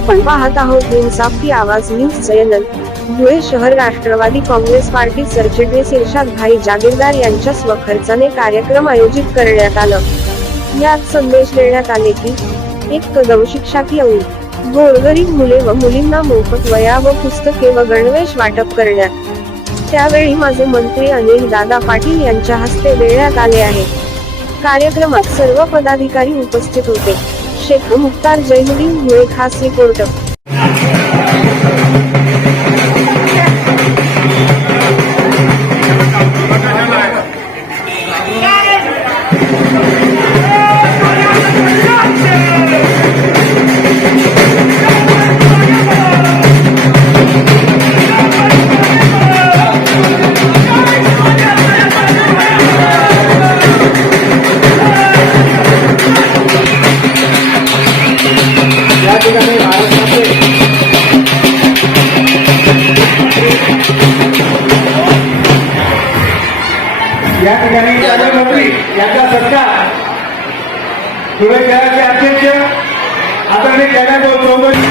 आपण पाहत आहोत इन्साफी आवाज न्यूज चॅनल. धुळे शहर राष्ट्रवादी काँग्रेस पार्टी सरचिटणीस इर्शाद भाई जागीरदार यांच्या स्वखर्चाने कार्यक्रम आयोजित करण्यात आलं. यात संदेश देण्यात आले की एक कदम शिक्षा की ओर गोरगरीब मुले व मुलींना मोफत वया व पुस्तके व गणवेश वाटप करण्यात. त्यावेळी माझे मंत्री अनिल दादा पाटील यांच्या हस्ते देण्यात आले आहे. कार्यक्रमात सर्व पदाधिकारी उपस्थित होते. শেখ মুখতার জহিরুদ্দিন হয়ে খাসি কোর্ট धुळे शहराचे अध्यक्ष आदरणीय जगन्नाथ चौधरी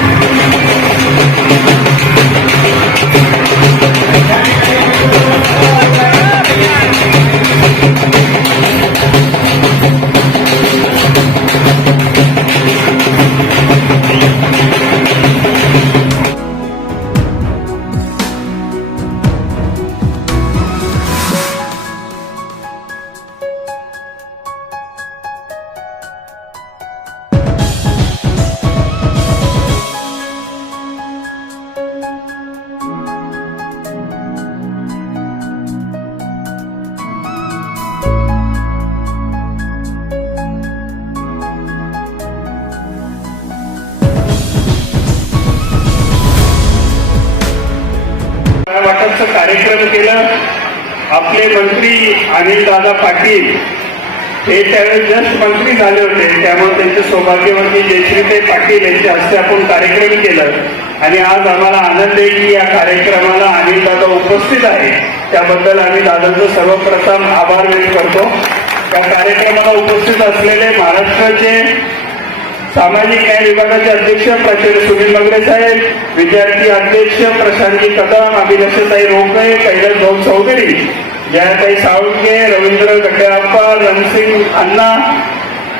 कार्यक्रम केला. आपले मंत्री अनिल दादा पाटील हे त्यावेळेस जस्ट मंत्री झाले होते. त्यामुळे त्यांचे सौभाग्यवंती जयश्रीताई पाटील यांच्या हस्ते आपण कार्यक्रम केलं. आणि आज आम्हाला आनंद आहे की या कार्यक्रमाला अनिल दादा उपस्थित आहे. त्याबद्दल आम्ही दादांचं सर्वप्रथम आभार व्यक्त करतो. या कार्यक्रमाला उपस्थित असलेले महाराष्ट्राचे सामाजिक न्याय विभागाचे अध्यक्ष प्राचार्य सुनील मगरे साहेब विद्यार्थी अध्यक्ष प्रशांतजी कदम अभिलाषाताई रोपे कैलास भाऊ चौधरी जयाताई सावंगे रवींद्र गड्डेप्पा रणसिंग अण्णा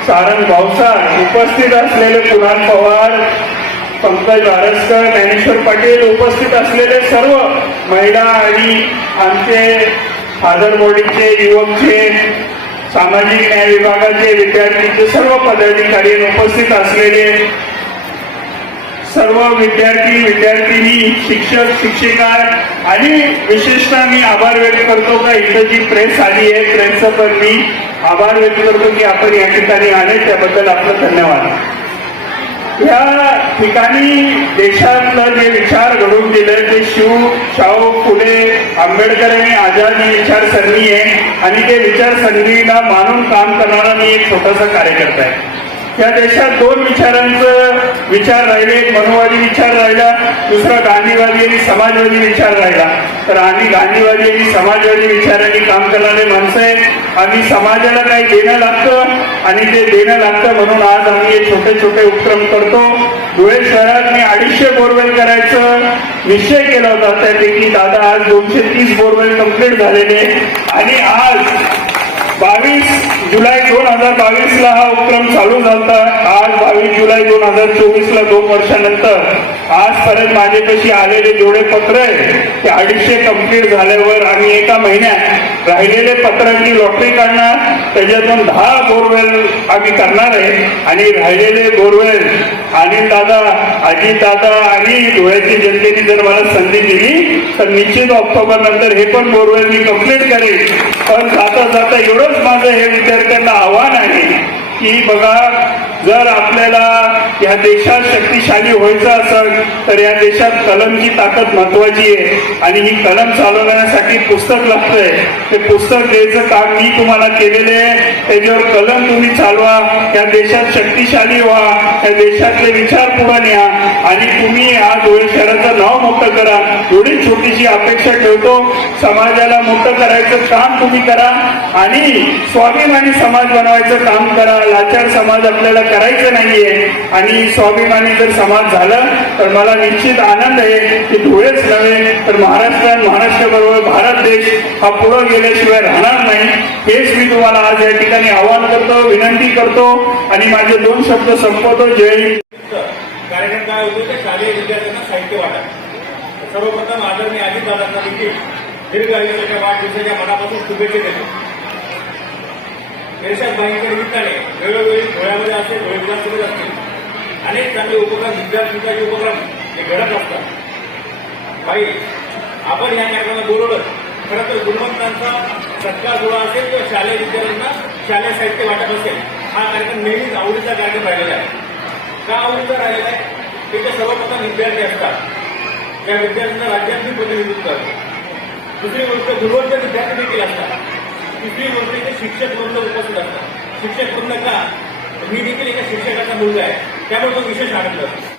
सारंग भाऊसार उपस्थित असलेले कुणाल पवार पंकज वारसकर ज्ञानेश्वर पाटील उपस्थित असलेले सर्व महिला आणि आमचे फादर बॉडीचे युवकचे सामाजिक न्याय विभागाचे विद्यार्थीचे सर्व पदाधिकारी उपस्थित असलेले सर्व विद्यार्थी विद्यार्थिनी शिक्षक शिक्षिका आणि विशेषतः मी आभार व्यक्त करतो का? इथं जी प्रेस आली आहे प्रेसचं पण मी आभार व्यक्त करतो की आपण या ठिकाणी आले त्याबद्दल आपलं धन्यवाद. या ठिकाणी देशातलं जे विचार घडून दिले ते शिव शाहू फुले आंबेडकर आणि आझाद ही विचारसरणी आहे. आणि ते विचारसरणीला मानून काम करणारा मी एक छोटासा कार्यकर्ता आहे. या देशात दोन विचारांचं विचार राहिले एक मनोवादी विचार राहिला दुसरा गांधीवादी आणि समाजवादी विचार राहिला. तर आम्ही गांधीवादी आणि समाजवादी विचारांनी काम करणारे माणसं आहेत. आम्ही समाजाला काही देणं लागतं आणि ते देणं लागतं म्हणून आज छोटे छोटे उपक्रम करतो. धुळे शहरात मी अडीचशे बोरवेल करायचं निश्चय केला होता त्यापैकी दादा आज दोनशे तीस बोरवेल कंप्लीट झालेले आणि आज बावीस जुलै दोन हजार बावीस ला हा उपक्रम चालू झाला आज बावीस जुलै दोन हजार चोवीस ला दोन वर्षानंतर आजपर्यंत माझ्यापाशी आलेले जेवढे पत्र आहे ते अडीचशे कंप्लीट झाल्यावर आम्ही एका महिन्यात राहिलेले पत्रांची लॉटरी काढणार त्याच्यातून दहा बोरवेल आम्ही करणार आहे. आणि राहिलेले बोरवेल आणि दादा आजी दादा आणि धुळ्याची जनतेने जर मला संधी दिली तर निश्चित ऑक्टोबर नंतर हे पण बोरवेल मी कंप्लीट करेन पण जाता जाता एवढंच माझं हे विद्यार्थ्यांना आव्हान आहे की बघा जर आपल्याला या देशात शक्तिशाली व्हायचं असेल तर या देशात कलमची ताकद महत्वाची आहे. आणि ही कलम चालवण्यासाठी पुस्तक लागतंय. ते पुस्तक द्यायचं काम मी तुम्हाला केलेले आहे. त्याच्यावर कलम तुम्ही चालवा. या देशात शक्तिशाली व्हा. या देशातले विचार पुढे न्या. आणि तुम्ही या धुळे शहराचं नाव मोठं करा. एवढी छोटीशी अपेक्षा ठेवतो. समाजाला मोठं करायचं काम तुम्ही करा. आणि स्वाभिमानी समाज बनवायचं काम करा. लाचार समाज आपल्याला करायचं नाहीये. आणि स्वाभिमानी जर समाज झाला तर मला निश्चित आनंद आहे की धुळेच नव्हे तर महाराष्ट्रात महाराष्ट्राबरोबर भारत देश हा पुढे गेल्याशिवाय राहणार नाही. हेच मी तुम्हाला आज या ठिकाणी आवाहन करतो विनंती करतो. आणि माझे दोन शब्द संपवतो. जय कार्यक्रम काय होतो ते शालेय विद्यार्थ्यांना साहित्य वाटा सर्वप्रथम आदरणीय अजित दादांना देखील दीर्घ आयुष्याच्या वाढदिवसाच्या मनापासून शुभेच्छा देतो. देशात बाईंच्या सुरू डोळे असतील. अनेक चांगले उपक्रम विद्यार्थ्यांचा उपक्रम हे घडत असतात. बाई आपण या कार्यक्रमात बोलवलं. खरं तर गुणवंतांचा सत्कार सोहळा असेल किंवा शालेय विद्यार्थ्यांना शालेय साहित्य वाटप असेल हा कार्यक्रम नेहमीच आवडीचा कार्यक्रम राहिलेला आहे. का आवडीचा राहिलेला आहे? तिथे सर्वप्रथम विद्यार्थी असतात. त्या विद्यार्थ्यांना राज्यांनी प्रतिनिधित्व करतो दुसरी गोष्ट गुणवंत विद्यार्थी देखील असतात. तिसरी गोष्ट ते शिक्षक वृंद उपस्थित असतात. शिक्षक वृंद का? मी देखील एका शिक्षकाचा मुलगा आहे. त्यामुळे तो विशेष आनंद असतो.